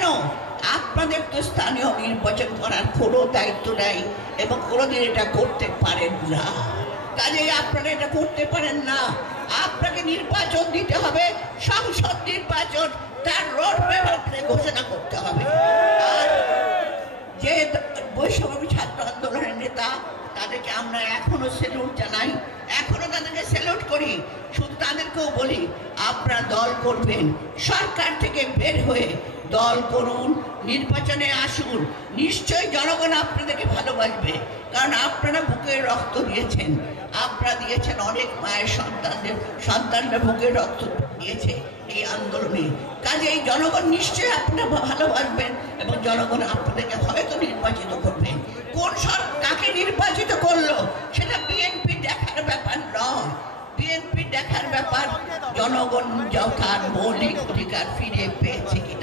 কেন? আপনাদের তো স্থানীয় নির্বাচন করার কোনো দায়িত্ব নাই এবং কোনোদিন এটা করতে পারেন না। কাজেই আপনারা এটা করতে পারেন না। আপনাকে নির্বাচন দিতে হবে, সংসদ নির্বাচন, তার রোড ম্যাপ আপনাকে ঘোষণা করতে হবে। আর যে বৈষম্য ছাত্র আন্দোলনের নেতা, তাদেরকে আমরা এখনো স্যালুট জানাই, এখনো তাদেরকে স্যালুট করি। শুধু তাদেরকেও বলি, আপনারা দল করবেন, সরকার থেকে বের হয়ে দল করুন, নির্বাচনে আসুন। নিশ্চয়ই জনগণ আপনাদেরকে ভালোবাসবে, কারণ আপনারা বুকে রক্ত দিয়েছেন, আপনারা দিয়েছেন অনেক মায়ের সন্তানরা বুকে রক্ত দিয়েছে এই আন্দোলনে। কাজে এই জনগণ নিশ্চয়ই আপনারা ভালোবাসবেন এবং জনগণ আপনাদেরকে হয়তো নির্বাচিত করবেন। কোন কাকে নির্বাচিত করলো সেটা বিএনপি দেখার ব্যাপার নয়। বিএনপি দেখার ব্যাপার জনগণ তার মৌলিক অধিকার ফিরে পেয়েছে কিনা।